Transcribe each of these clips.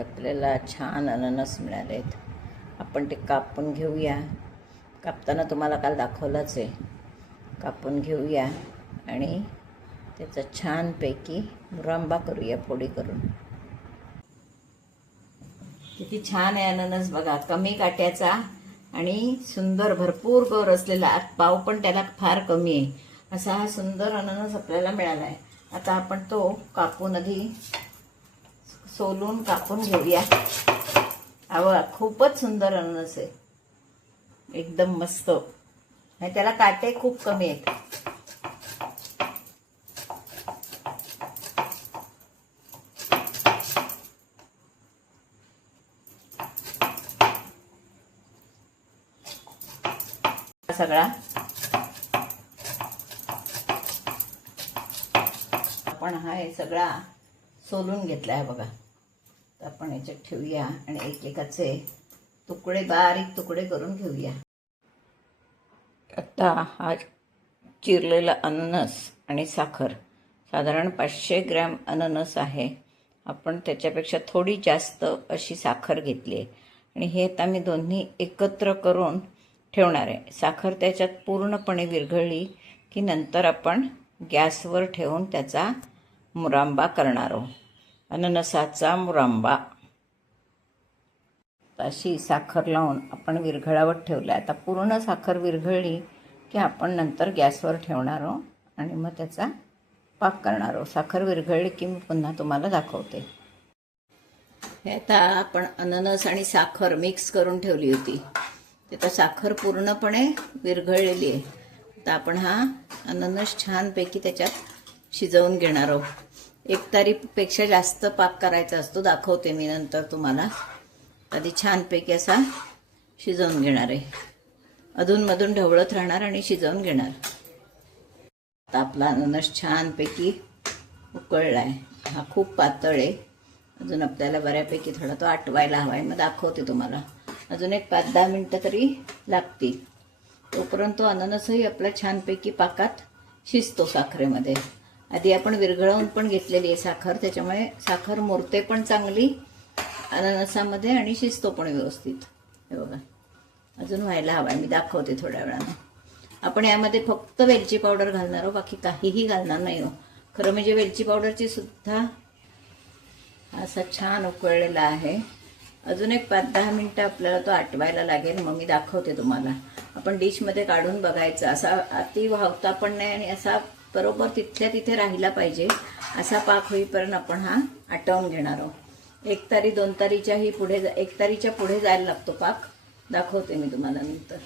आपल्याला छान अननस मिळाले आहेत. आपण ते कापून घेऊया. कापताना तुम्हाला काल दाखवलंच आहे. कापून घेऊया आणि त्याचा छानपैकी मुरंबा करूया फोडी करून. किती छान आहे अननस बघा, कमी काट्याचा आणि सुंदर भरपूर गर असलेला. आत पाव पण त्याला फार कमी आहे असा हा सुंदर अननस आपल्याला मिळाला आहे. आता आपण तो कापून आधी सोलून कापून घेऊया. खूपच सुंदर अननस आहे, एकदम मस्त. आणि त्याला काटे खूप कमी आहेत. सगळा आपण हे सगळा सोलून घेतला आहे बघा. तर आपण याच्यात ठेवूया आणि एकेकाचे तुकडे बारीक तुकडे करून घेऊया. आता हा चिरलेला अननस आणि साखर, साधारण 500 ग्रॅम अननस आहे. आपण त्याच्यापेक्षा थोडी जास्त अशी साखर घेतली आहे आणि हे आता मी दोन्ही एकत्र करून ठेवणार आहे. साखर त्याच्यात पूर्णपणे विरघळली की नंतर आपण गॅसवर ठेवून त्याचा मुरांबा करणार आहोत. अननसाचा मुरांबा अशी साखर लावून आपण विरघळावत ठेवला. आता पूर्ण साखर विरघळली की आपण नंतर गॅसवर ठेवणार आहोत आणि मग त्याचा पाक करणार आहोत. साखर विरघळली की मी पुन्हा तुम्हाला दाखवते. हे आता आपण अननस आणि साखर मिक्स करून ठेवली होती. आता साखर पूर्णपणे विरघळलेली आहे. आता आपण हा अननस छानपैकी त्याच्यात शिजवून घेणार आहोत. 1 तारीपेक्षा जास्त पाक करायचा असतो, दाखवते मी नंतर तुम्हाला. आधी छानपैकी असा शिजवून घेणार आहे. अधूनमधून ढवळत राहणार आणि शिजवून घेणार. आता आपला अननस छानपैकी उकळला आहे. हा खूप पातळ आहे, अजून आपल्याला बऱ्यापैकी थोडा तो आटवायला हवा आहे. मग दाखवते तुम्हाला. अजून एक 5-10 मिनटं तरी लागतील. तोपर्यंत तो अननसही आपला छानपैकी पाकात शिजतो साखरेमध्ये. आधी आपण विरघळवून पण घेतलेली आहे साखर, त्याच्यामुळे साखर मुरते पण चांगली अननसामध्ये आणि शिजतो पण व्यवस्थित. हे बघा, अजून व्हायला हवा आहे. मी दाखवते थोड्या वेळानं. आपण यामध्ये फक्त वेलची पावडर घालणार आहोत, बाकी काहीही घालणार नाही हो. खरं म्हणजे वेलची पावडरची सुद्धा असा छान उकळलेला आहे. अजून एक 5-10 मिनटं आपल्याला तो आटवायला लागेल. मग मी दाखवते तुम्हाला. आपण डिशमध्ये काढून बघायचं. असा अति वाहता पण नाही आणि असा बरोबर तिथल्या तिथे राहिला पाहिजे असा पाक होईपर्यंत आपण हा आटवून घेणार आहोत. 1 तारी 2 तारीच्याही पुढे 1 तारीच्या पुढे जायला लागतो पाक. दाखवते मी तुम्हाला नंतर.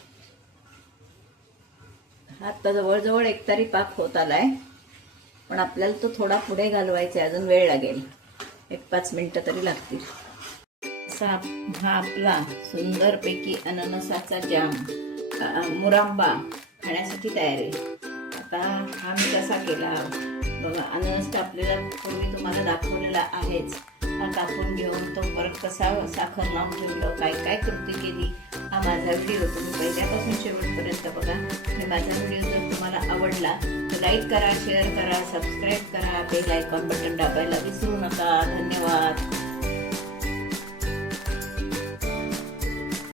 हा आता जवळजवळ 1 तारी पाक होत आलाय, पण आपल्याला तो थोडा पुढे घालवायचा आहे. अजून वेळ लागेल, 1-5 मिनटं तरी लागतील. असा हा आपला सुंदरपैकी अननसाचा जाम मुरांबा खाण्यासाठी तयार आहे. आता हा मी कसा केला बघा. अननस कापलेला पूर्वी तुम्हाला दाखवलेला आहेच. हा कापून घेऊन तो परत कसा साखर लावून ठेवलं, काय काय कृती केली, हा माझा व्हिडिओ तुम्ही पहिल्यापासून शेवटपर्यंत बघा. आणि माझा व्हिडिओ जर तुम्हाला आवडला तर लाईक करा, शेअर करा, सबस्क्राईब करा, बेल आयकॉन बटन दाबायला विसरू नका. धन्यवाद.